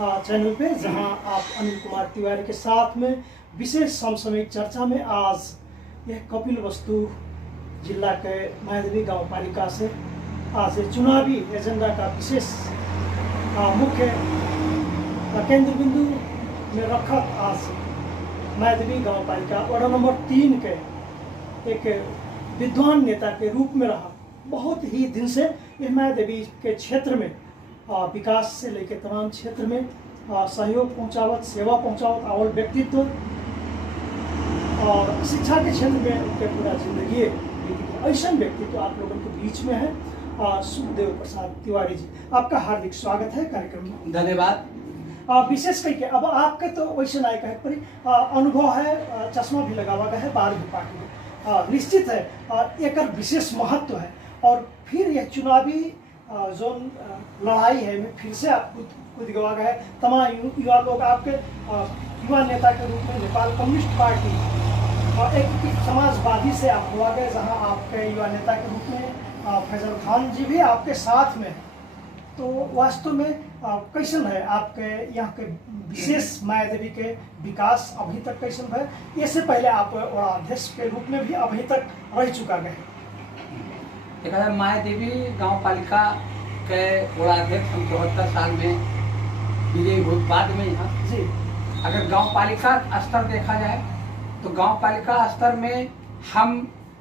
Channel पे, जहां आप अनिल कुमार तिवारी के साथ में विशेष समसामयिक चर्चा में आज यह कपिलवस्तु जिला के मायादेवी गाँव पालिका से आज चुनावी एजेंडा का विशेष मुख्य केंद्र बिंदु में रखा आज मायादेवी गाँव पालिका वार्ड नंबर 3 के एक विद्वान नेता के रूप में रहा। बहुत ही दिन से यह मायादेवी के क्षेत्र में विकास से लेकर तमाम क्षेत्र में सहयोग पहुंचावत, सेवा पहुंचावत आवल व्यक्तित्व और शिक्षा के क्षेत्र में उनके पूरा जिंदगी ऐसा व्यक्तित्व आप लोगों के बीच में है। सुखदेव प्रसाद तिवारी जी, आपका हार्दिक स्वागत है कार्यक्रम में। धन्यवाद। विशेष करके अब आपके तो वैसे नायक है परी अनुभव है, चश्मा भी लगा हुआ है, 12वीं पार्टी में निश्चित है एक विशेष महत्व है। और फिर यह चुनावी जो लड़ाई है में फिर से आप कूद गवा गए। तमाम युवा लोग आपके युवा नेता के रूप में नेपाल कम्युनिस्ट पार्टी और एक समाजवादी से आप हुआ गए, जहां आपके युवा नेता के रूप में फैजल खान जी भी आपके साथ में है। तो वास्तव में कैसन है आपके यहाँ के विशेष मायादेवी के विकास अभी तक कैसन है? इससे पहले आप अध्यक्ष के रूप में भी अभी तक रह चुका गए। देखा जाए मायादेवी गांव पालिका के वड़ाध्यक्ष हम 74 साल में विजयी हुए बाद में यहाँ जी। अगर गांव पालिका स्तर देखा जाए तो गांव पालिका स्तर में हम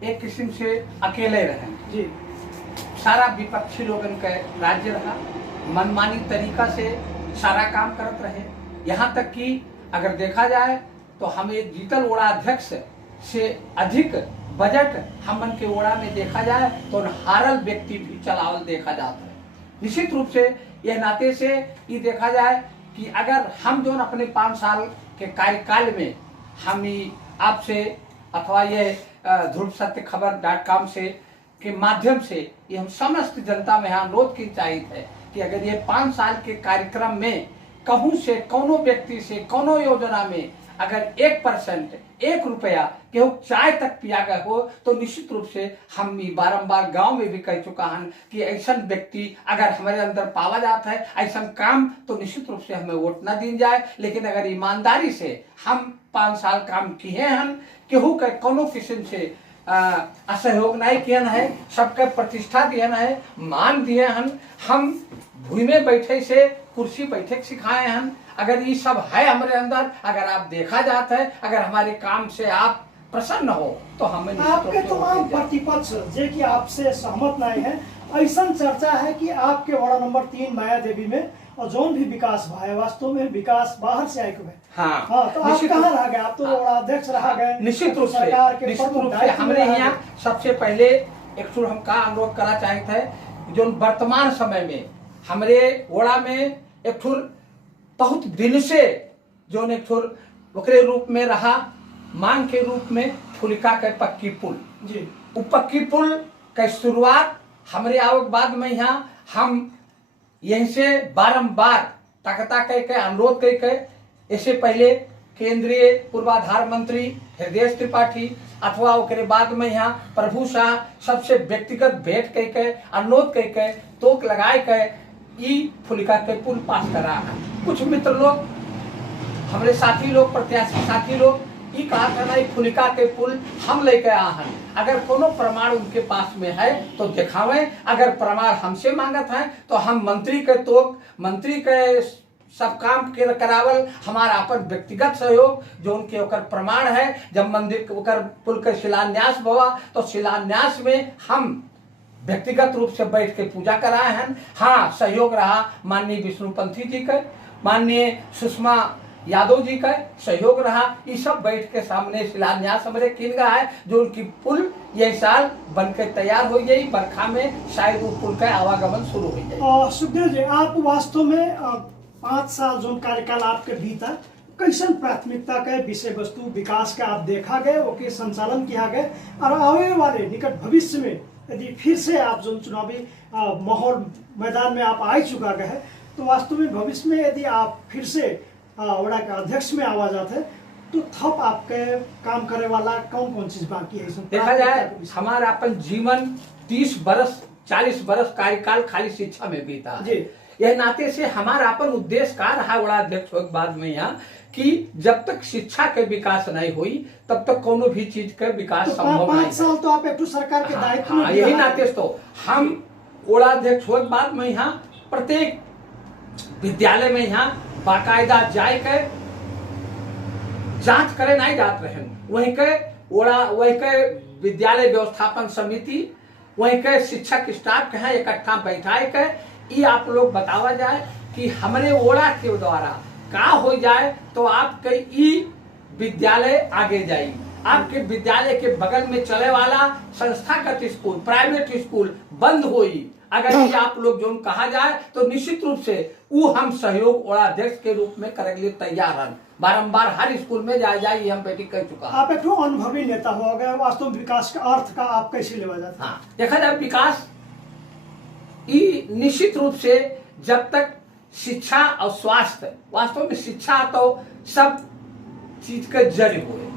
एक किस्म से अकेले रहे जी। सारा विपक्षी लोगन के राज्य रहा, मनमानी तरीका से सारा काम करत रहे। यहाँ तक कि अगर देखा जाए तो हमें जीतल वड़ाध्यक्ष से अधिक बजट हमन के ओड़ा में देखा जाए तो हारल व्यक्ति भी चलावल देखा जाता है। निश्चित रूप से यह नाते से ये देखा जाए कि अगर हम जो अपने 5 साल के कार्यकाल में हम आपसे अथवा ये ध्रुव सत्य खबर.com से के माध्यम से ये हम समस्त जनता में अनुरोध की चाहिए है कि अगर ये 5 साल के कार्यक्रम में कहूँ से कोनो व्यक्ति से कोनो योजना में अगर 1% 1 रुपया केहू चाय तक पिया गए हो तो निश्चित रूप से हम बारंबार गांव में भी कह चुका हन कि ऐसा व्यक्ति अगर हमारे अंदर पावा जाता है ऐसा काम तो निश्चित रूप से हमें वोट न दी जाए। लेकिन अगर ईमानदारी से हम 5 साल काम किए हन, केहू के कोनो किस्म से असहयोग नहीं किया है, सबके प्रतिष्ठा दिया है, मान दिए हन, हम भूमि में बैठे से कुर्सी बैठे सिखाए हन। अगर ये सब है हमारे अंदर, अगर आप देखा जाता है, अगर हमारे काम से आप प्रसन्न हो तो हमें आपके तमाम प्रतिपक्ष जे कि आपसे सहमत नहीं है, ऐसा चर्चा है कि आपके वार्ड नंबर 3 मायादेवी में और जोन भी विकास हुआ है वास्तव में विकास बाहर से आए हुए। हाँ, तो आप कहाँ रह गए? आप तो अध्यक्ष रह गए। निश्चित रूप से हमारे यहाँ सबसे पहले एक हम का अनुरोध करना चाहते हैं जो वर्तमान समय में हमारे वड़ा में एक बहुत दिन से जो ओकरे रूप में रहा मांग के रूप में फुलिका के पक्की पुल जी। वो पक्की पुल का शुरुआत हमारे आवक बाद में यहाँ हम यहीं से बारंबार ताकता कह अनुरोध कह इससे पहले केंद्रीय पूर्वाधार मंत्री हृदय त्रिपाठी अथवा ओकरे बाद में यहाँ प्रभु शाह सबसे व्यक्तिगत भेंट कह अनुरोध कह तोक लगाए कह फुलिका के पुल पास करा है। कुछ मित्र लोग हमारे साथी लोग प्रत्याशी साथी लोग ये कहा था ना फुलिका के पुल हम लेके आ हैं, अगर कोनो प्रमाण उनके पास में है तो दिखावे, अगर प्रमाण हमसे मांगत है तो हम मंत्री के सब काम के करावल हमारा अपन व्यक्तिगत सहयोग जो उनके ओकर प्रमाण है। जब मंदिर ओकर पुल के शिलान्यास हुआ तो शिलान्यास में हम व्यक्तिगत रूप से बैठ के पूजा कराए हैं। हाँ, सहयोग रहा माननीय विष्णुपंथी जी का, माननीय सुषमा यादव जी का सहयोग रहा। ये सब बैठ के सामने शिलान्यास हमारे किन है जो उनकी पुल ये साल बनकर तैयार हो गई, बरखा में शायद वो पुल का आवागमन शुरू हो जाए। सुखदेव जी, आप वास्तव में 5 साल जो कार्यकाल आपके भीतर कैसन प्राथमिकता के विषय वस्तु विकास का आप देखा गए, ओके संचालन किया गए और आने वाले निकट भविष्य में यदि फिर से आप जो चुनावी माहौल मैदान में आप आ चुका गए तो वास्तव में भविष्य में यदि आप फिर से वड़ा के अध्यक्ष में आवाज आते तो थप आपके काम करे वाला कौन कौन चीज बाकी है? देखा जाए हमारा अपन जीवन 30 बरस 40 बरस कार्यकाल खाली शिक्षा में बीता जी। यह नाते से हमारा अपन उद्देश्य का रहा बड़ा अध्यक्ष हो बाद में यहाँ कि जब तक शिक्षा के विकास नहीं हुई तब तक कोनो भी चीज के विकास तो संभव नहीं 5 साल तो आप एक सरकार के दायित्व में यही नाते तो हम ओड़ाध्यक्ष हो बाद में यहाँ प्रत्येक विद्यालय में यहाँ बाकायदा जाए के जांच करे नहीं जात रहे, वहीं के विद्यालय व्यवस्थापन समिति वहीं के शिक्षक स्टाफ के हैं इकट्ठा बैठाए के ये आप लोग बतावा जाए कि हमारे ओड़ा के द्वारा का हो जाए तो आपके ई विद्यालय आगे जाए। आपके विद्यालय के बगल में चले वाला संस्थागत स्कूल प्राइवेट स्कूल बंद होई अगर ये आप लोग जो कहा जाए तो निश्चित रूप से वो हम सहयोग ओड़ाध्यक्ष के रूप में करेंगे तैयार हैं। बारंबार हर स्कूल में जाए ये हम बैठी कर चुका। आप एक अनुभवी नेता हो गए, वास्तव में विकास का अर्थ का आप कैसे लेवा जाते हैं? हाँ, देखा जाए विकास निश्चित रूप से जब तक शिक्षा और स्वास्थ्य, वास्तव में शिक्षा तो सब चीज का जड़ हुए,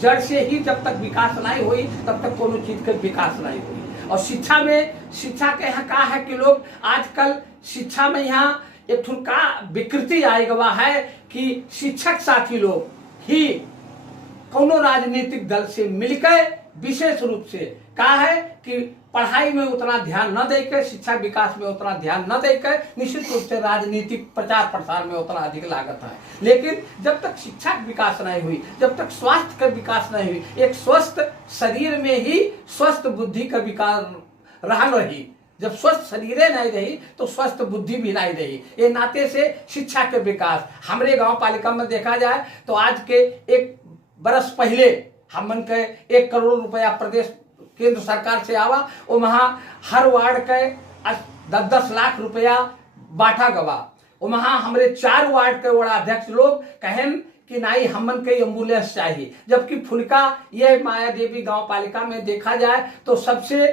जड़ से ही जब तक विकास नहीं हुई तब तक कोनो चीज का विकास नहीं हुई। और शिक्षा के यहाँ कहा है कि लोग आजकल शिक्षा में यहाँ एक ठुका विकृति आई गवा है कि शिक्षक साथी लोग ही कोनो राजनीतिक दल से मिलकर विशेष रूप से कहा है कि पढ़ाई में उतना ध्यान न देकर, शिक्षा विकास में उतना ध्यान न देकर निश्चित रूप से राजनीतिक प्रचार प्रसार में उतना अधिक लागत है। लेकिन जब तक शिक्षा का विकास नहीं हुई, जब तक स्वास्थ्य का विकास नहीं हुई, एक स्वस्थ शरीर में ही स्वस्थ बुद्धि का विकास रही। जब स्वस्थ शरीर नहीं रही तो स्वस्थ बुद्धि भी नहीं रही। ये नाते से शिक्षा के विकास हमारे गांव पालिका में देखा जाए तो आज के 1 बरस पहले हमन के 1 करोड़ रुपया प्रदेश केंद्र सरकार से आवा और वहां हर वार्ड के 10-10 लाख रुपया बांटा गवा। और वहां हमारे 4 वार्ड के वड़ाध्यक्ष लोग कहें कि नहीं हमन के एम्बुलेंस चाहिए, जबकि फुलका यह माया देवी गांव पालिका में देखा जाए तो सबसे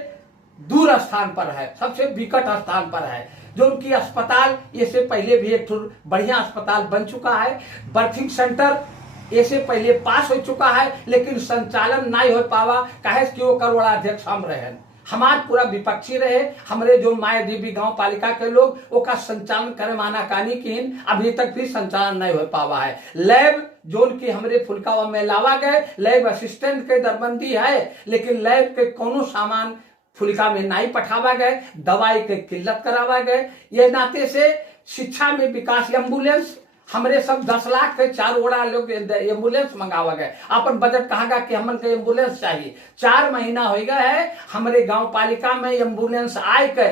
दूर स्थान पर है, सबसे विकट स्थान पर है। जो उनकी अस्पताल इससे पहले भी एक बढ़िया अस्पताल बन चुका है, बर्थिंग सेंटर ऐसे पहले पास हो चुका है, लेकिन संचालन नहीं हो पावा कहे कि वो करोड़ा अध्यक्ष हम रहे, हमार पूरा विपक्षी रहे। हमारे जो माया देवी गांव पालिका के लोग वो का संचालन करे माना कानी की अभी तक भी संचालन नहीं हो पावा है। लैब जोन की हमारे फुलकावा में लावा गए, लैब असिस्टेंट के दरबंदी है, लेकिन लैब के कोनो सामान फुलका में नहीं पठावा गए, दवाई के किल्लत करावा गए। यह नाते से शिक्षा में विकास, एम्बुलेंस हमारे सब 10 लाख के 4 ओड़ा लोग एम्बुलेंस मंगावा गए। अपन बजट कहा कि हमन के एम्बुलेंस चाहिए, 4 महीना हो गया है हमारे गांव पालिका में एम्बुलेंस आए के।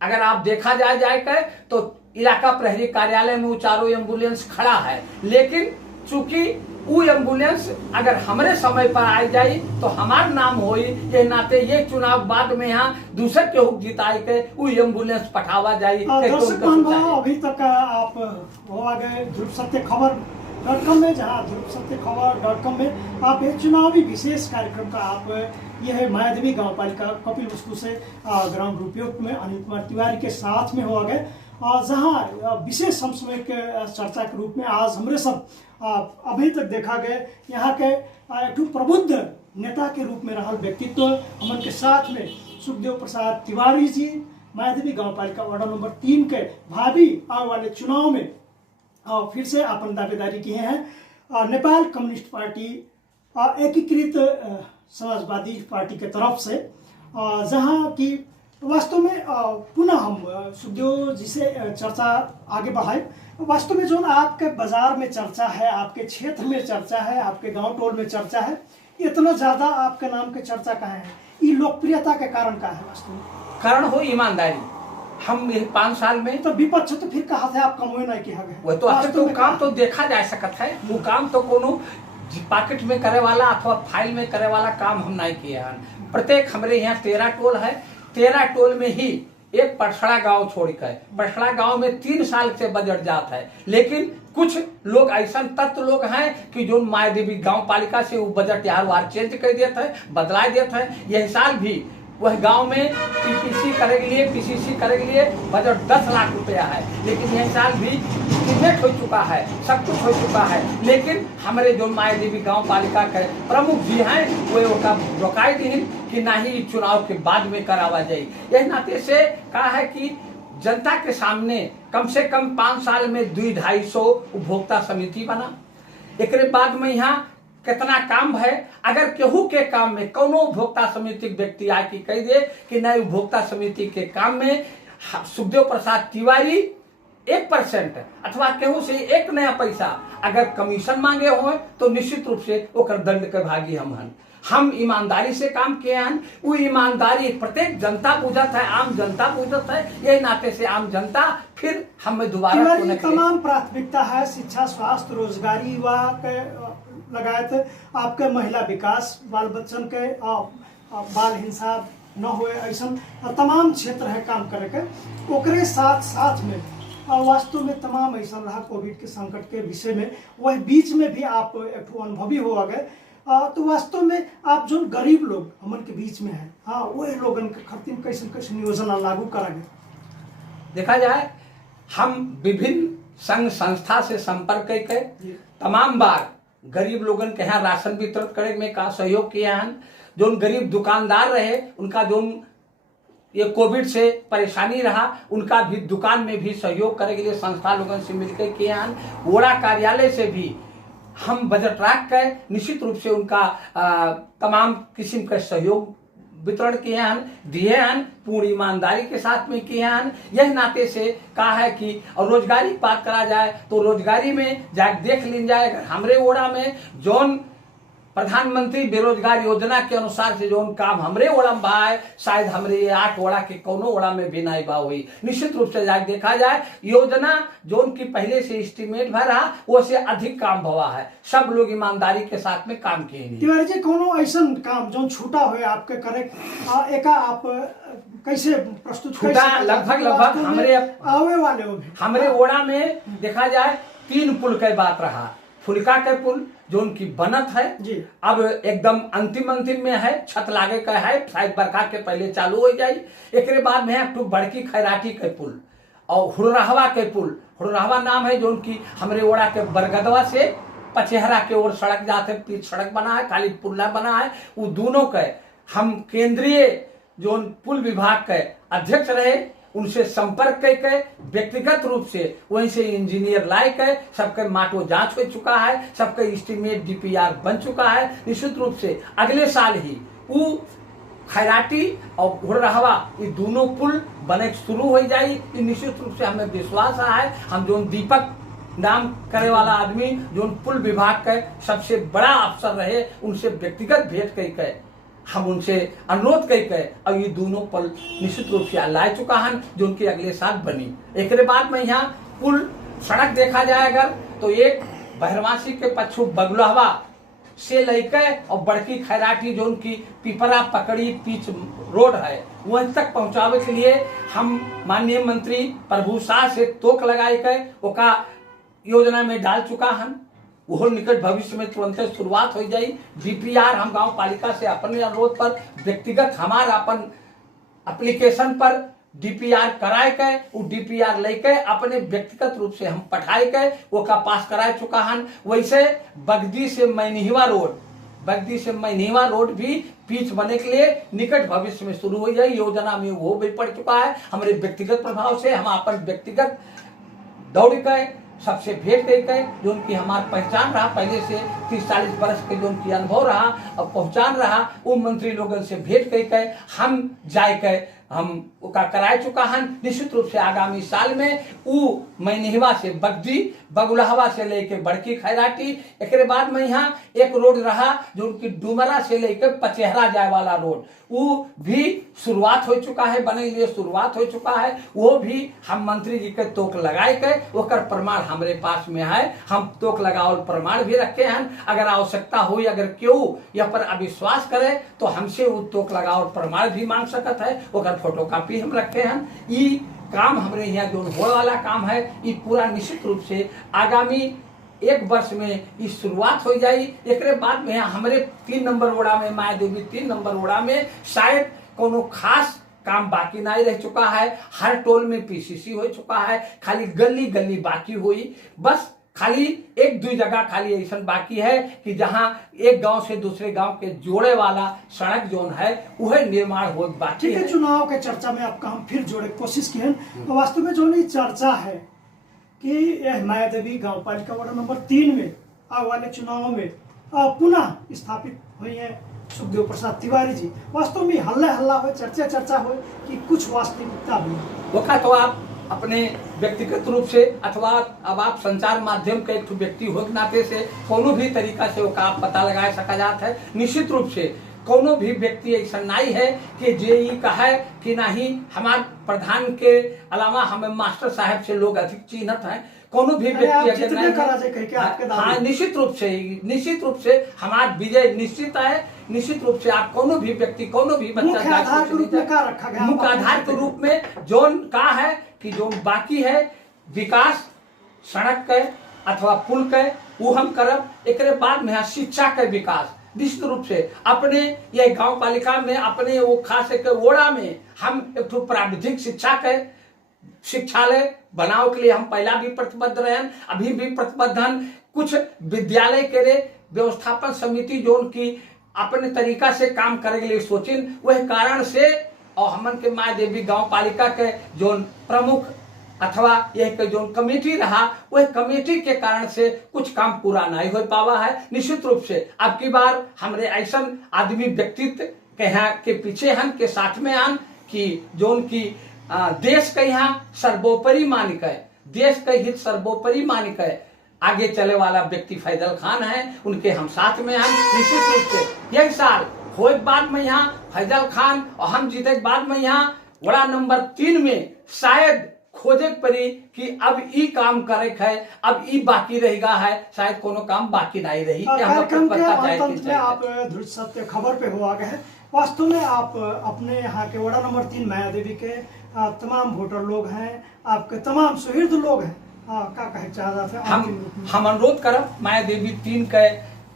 अगर आप देखा जाए के तो इलाका प्रहरी कार्यालय में वो 4 एम्बुलेंस खड़ा है, लेकिन चूंकि वो एम्बुलेंस अगर हमारे समय पर आ जाए तो हमार नाम होई, ये नाते ये चुनाव बाद में यहाँ दूसरे के हुक जिताए के वो एम्बुलेंस पठावा जाए। दर्शक अभी तक आप हो गए ध्रुव सत्य खबर.com में, जहाँ ध्रुव सत्य खबर.com में आप एक चुनावी विशेष कार्यक्रम का आप यह मायादेवी गाँव पालिका कपिल वस्तु से ग्राम रूपयोग में अनिल कुमार तिवारी के साथ में हो गए, जहाँ विशेष समसामयिक चर्चा के रूप में आज हमारे सब अभी तक देखा गया यहाँ के एक प्रबुद्ध नेता के रूप में रहा व्यक्तित्व हमन के साथ में सुखदेव प्रसाद तिवारी जी, मायादेवी गाँव पालिका वार्ड नंबर 3 के भावी आने वाले चुनाव में फिर से अपन दावेदारी किए हैं। नेपाल कम्युनिस्ट पार्टी एकीकृत समाजवादी पार्टी के तरफ से, जहाँ की वास्तव में पुनः हम सुखदेव जी से चर्चा आगे बढ़ाए। वास्तव में जो आपके बाजार में चर्चा है, आपके क्षेत्र में चर्चा है, आपके गांव टोल में चर्चा है, इतना ज्यादा आपके नाम के चर्चा कहाँ है? ये लोकप्रियता के कारण का है? वास्तव में कारण हो ईमानदारी। हम 5 साल में तो विपक्ष तो फिर कहा था आप कमोए नहीं किया गया, वो तो काम तो देखा जा सकता है, वो काम तो कोनो पॉकेट में करे वाला अथवा फाइल में करे वाला काम हम नहीं किए हैं। प्रत्येक हमारे यहाँ 13 टोल है, 13 टोल में ही एक पटसड़ा गांव छोड़कर, पटसड़ा गांव में 3 साल से बजट जाता है, लेकिन कुछ लोग ऐसा तत्व लोग हैं कि जो मायादेवी गांव पालिका से वो बजट यार वार चेंज कर देता है, बदला देता है। यह साल भी वह गांव में पीपीसी करे के लिए बजट 10 लाख रुपया है, लेकिन यह साल भी इन्वेस्ट हो चुका है, सब कुछ हो चुका है, लेकिन हमारे जो मायादेवी गांव पालिका के प्रमुख जी हैं वो रोकाए दिन कि ना ही चुनाव के बाद में करावा जाए। यह नाते से कहा है कि जनता के सामने कम से कम 5 साल में 200-250 उपभोक्ता समिति बना। एक बाद में यहाँ कितना काम है। अगर केहू के काम में कोनो उपभोक्ता समिति व्यक्ति आके कह दे कि नए उपभोक्ता समिति के काम में सुखदेव प्रसाद तिवारी 1% अथवा केहू से एक नया पैसा अगर कमीशन मांगे हो तो निश्चित रूप से ओकर दंड के भागी हम ईमानदारी से काम किए हैं। वो ईमानदारी प्रत्येक जनता पूछत है, आम जनता पूछत है, यही नाते से आम जनता फिर हमें दोबारा तमाम प्राथमिकता है शिक्षा, स्वास्थ्य, रोजगारी, युवा के लगायत आपके महिला विकास, बाल बच्चन के बाल हिंसा न हुए, ऐसा तमाम क्षेत्र है काम करे के। ओकरे साथ साथ में वास्तव में तमाम ऐसा रहा कोविड के संकट के विषय में, वही बीच में भी आप एक अनुभवी हो गए। तो वास्तव में आप जो गरीब लोग हमन के बीच में है, हाँ वही लोगन के खातिर कैसे कैसे योजना लागू करेंगे। देखा जाए हम विभिन्न संघ संस्था से संपर्क करके तमाम बार गरीब लोगन के यहाँ राशन वितरण करे में का सहयोग किए हैं। जो गरीब दुकानदार रहे उनका जो ये कोविड से परेशानी रहा, उनका भी दुकान में भी सहयोग करे के लिए संस्था लोगों से मिलकर किए हैं। वोड़ा कार्यालय से भी हम बजट रख कर निश्चित रूप से उनका तमाम किस्म का सहयोग वितरण किए हैं, दिए हैं, पूर्ण ईमानदारी के साथ में किए हैं। यह नाते से कहा है कि और रोजगारी की बात करा जाए तो रोजगारी में जाकर देख ली जाए। हमरे ओड़ा में जोन प्रधानमंत्री बेरोजगार योजना के अनुसार से जो काम हमरे ओड़ा में बा है, शायद हमरे 8 ओड़ा के कोनो ओड़ा में भी नहीं बा हुई। निश्चित रूप से जाकर देखा जाए योजना जो उनकी पहले से एस्टिमेट भर रहा वो से अधिक काम भवा है। सब लोग ईमानदारी के साथ में काम किए। तिवारी जी कोनो ऐसा काम जो छूटा हुए आपके करे एका आप कैसे प्रस्तुत छूटा? लगभग हमरे ओड़ा में देखा जाए 3 पुल के बात रहा। फुलका के पुल जो उनकी बनत है जी, अब एकदम अंतिम में है, छत लागे का है, शायद बरखा के पहले चालू हो जाए। एक बाद में है बड़की खैराटी के पुल और हुड़राहवा के पुल। हुड़राहवा नाम है जो उनकी हमरे ओड़ा के बरगदवा से पचेहरा के ओर सड़क जाते पीछ सड़क बना है, खाली पुल ना बना है। वो दोनों के हम केंद्रीय जो पुल विभाग के अध्यक्ष रहे उनसे संपर्क करके व्यक्तिगत रूप से वहीं से इंजीनियर लाए के सबके माटो जांच हो चुका है, सबके एस्टीमेट डीपीआर बन चुका है। निश्चित रूप से अगले साल ही वो खैराटी और हुड़राहवा ये दोनों पुल बने शुरू हो जाए। निश्चित रूप से हमें विश्वास है हम जो दीपक नाम करे वाला आदमी जो पुल विभाग के सबसे बड़ा अफसर रहे उनसे व्यक्तिगत भेंट करके हम उनसे अनुरोध करके और ये दोनों पल निश्चित रूप से ला चुका है जो उनके अगले साल बनी। एक बाद में यहाँ पुल सड़क देखा जाए अगर तो एक बहरवासी के पच्छू बगुलहवा से लेकर और बड़की खैराटी जो उनकी पिपरा पकड़ी पीछ रोड है वहीं तक पहुंचावे के लिए हम माननीय मंत्री प्रभु शाह से तोक लगाए के ओका योजना में डाल चुका है। वो निकट भविष्य में तुरंत शुरुआत हो जाए। डीपीआर हम गांव पालिका से अपने अनुरोध पर व्यक्तिगत हमारे अपन एप्लीकेशन पर डीपीआर कराए के वो डीपीआर लेके अपने व्यक्तिगत रूप से हम पठाए के वो का पास कराए चुका है। वैसे बगदी से मैनिवा रोड भी पीछ बने के लिए निकट भविष्य में शुरू हो जाए। योजना में वो भी पड़ चुका है। हमारे व्यक्तिगत प्रभाव से हम अपन व्यक्तिगत दौड़ के सबसे भेंट करके जो उनकी हमारी पहचान रहा पहले से 30-40 वर्ष के जो उनकी अनुभव रहा और पहचान रहा वो मंत्री लोगों से भेंट करके हम जाके हम उसका कराए चुका है। निश्चित रूप से आगामी साल में वो मैनिहवा से बगदी बगुलहवा से लेके बड़की खैराटी एक बाद में यहाँ एक रोड रहा जो उनकी डुमरा से लेकर पचेहरा जाए वाला रोड वो भी शुरुआत हो चुका है, बने लिए शुरुआत हो चुका है। वो भी हम मंत्री जी के तोक लगाए के ओकर प्रमाण हमारे पास में है। हम तोक लगावल प्रमाण भी रखे हैं। अगर आवश्यकता हुई अगर क्यों यह पर अविश्वास करे तो हमसे वो तोक लगावल प्रमाण भी मांग सकत है। ओकर फोटो कॉपी हम रखे हैं। ये काम हमारे यहाँ जो हो वाला काम है ये पूरा निश्चित रूप से आगामी 1 वर्ष में इस शुरुआत हो जाए। एक बाद में हमारे 3 नंबर ओड़ा में माया देवी 3 नंबर ओड़ा में शायद कोनो खास काम बाकी नहीं रह चुका है। हर टोल में पीसीसी हो चुका है, खाली गली गली बाकी हुई। बस खाली एक दो जगह खाली ऐसा बाकी है कि जहां एक गांव से दूसरे गांव के जोड़े वाला सड़क जोन है वह निर्माण हो बाकी ठीक है। चुनाव के चर्चा में आपका हम फिर जोड़े कोशिश की है। तो वास्तव में जो नहीं चर्चा है कि यह मायादेवी गांव पालिका वार्ड नंबर 3 में आने वाले चुनाव में पुनः स्थापित हुई है सुखदेव प्रसाद तिवारी जी। वास्तव में हल्ला हो, चर्चा हो कि कुछ वास्तविकता भी वो का तो आप अपने व्यक्तिगत रूप से अथवा अब आप संचार माध्यम के एक व्यक्ति हो के नाते से कोनो भी तरीका से वो का पता लगा सका जाता है। निश्चित रूप से कोनो भी व्यक्ति ऐसा नहीं है कि जे का है कि नहीं हमारे प्रधान के अलावा हमें मास्टर साहब से लोग अधिक चिन्हत हैं। कोनो भी व्यक्ति अगर नहीं, हाँ निश्चित रूप से हमारा विजय निश्चित है। निश्चित रूप से आप कोनो भी व्यक्ति कोनो भी बच्चा मुख्य आधार के रूप में जोन का है कि जो बाकी है विकास सड़क के अथवा पुल के वो हम करब। एक बाद में शिक्षा के विकास निश्चित रूप से अपने ये गांव पालिका में अपने वो खास एक ओड़ा में हम एक प्राविधिक शिक्षा के शिक्षालय बनाओ के लिए हम पहला भी प्रतिबद्ध रहे, अभी भी प्रतिबद्ध हैं। कुछ विद्यालय के लिए व्यवस्थापन समिति जो उनकी अपने तरीका से काम करे के लिए सोचिन, वह कारण से और हमन के मायादेवी गांव पालिका के जो प्रमुख अथवा यह जो कमेटी रहा वह कमेटी के कारण से कुछ काम पूरा नहीं हो पावा है। निश्चित रूप से अब की बार हमारे ऐसा आदमी व्यक्तित्व के यहाँ के पीछे हन के साथ में आन कि जो उनकी देश का यहाँ सर्वोपरि मानिक है, देश का हित सर्वोपरि मानिक है। आगे चले वाला व्यक्ति फैजल खान है, उनके हम साथ में हैं। निश्चित रूप से यही साल हो बाद में यहाँ फैजल खान और हम जीते बाद में यहाँ वड़ा नंबर 3 में शायद खोजे पड़ी कि अब ई काम करे है, अब ई बाकी रहेगा है, शायद कोनो काम बाकी नहीं रही। कार्यक्रम के अंत में आप दृढ़ सत्य खबर पे हो आ गए हैं। वास्तव में आप अपने यहाँ के वड़ा नंबर 3 मायादेवी के तमाम वोटर लोग हैं, आपके तमाम सुहृद लोग हैं, क्या कहे चाह रहा था? हम अनुरोध करब मायादेवी 3 के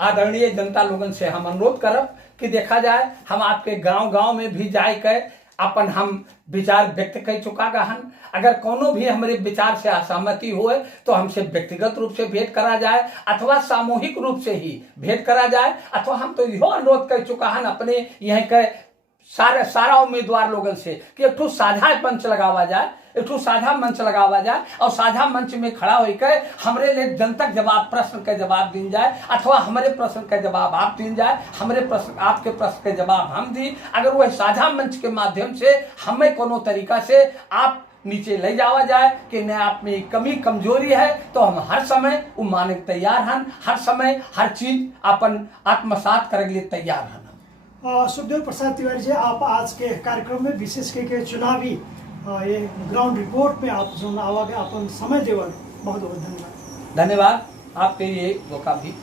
आदरणीय जनता लोगन से हम अनुरोध करब कि देखा जाए हम आपके गांव में भी जाए के अपन हम विचार व्यक्त कर चुका गहन। अगर कोनो भी हमारे विचार से असहमति होए तो हमसे व्यक्तिगत रूप से भेंट करा जाए अथवा सामूहिक रूप से ही भेंट करा जाए, अथवा हम तो यह अनुरोध कर चुका हन अपने यहाँ के सारा उम्मीदवार लोगन से कि एक साझा मंच लगावा जाए, एक साझा मंच लगावा जाए और साझा मंच में खड़ा होकर हमारे लिए जनतक जवाब प्रश्न का जवाब दी जाए, अथवा हमारे प्रश्न का जवाब आप दी जाए, हमारे प्रश्न आपके प्रश्न के जवाब हम दी। अगर वह साझा मंच के माध्यम से हमें कोनो तरीका से आप नीचे ले जावा जाए कि न आप में कमी कमजोरी है तो हम हर समय वो माने तैयार हैं, हर समय हर चीज अपन आत्मसात करे के लिए तैयार हैं। सुखदेव प्रसाद तिवारी जी, आप आज के कार्यक्रम में विशेष करके चुनावी ये ग्राउंड रिपोर्ट में आप जो आवागे अपन समय देवल बहुत बहुत धन्यवाद। धन्यवाद आपके ये मौका भी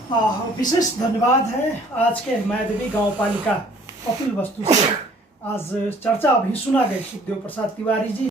विशेष धन्यवाद है। आज के मायादेवी गांव पालिका कपिल वस्तु से आज चर्चा अभी सुना गई सुखदेव प्रसाद तिवारी जी।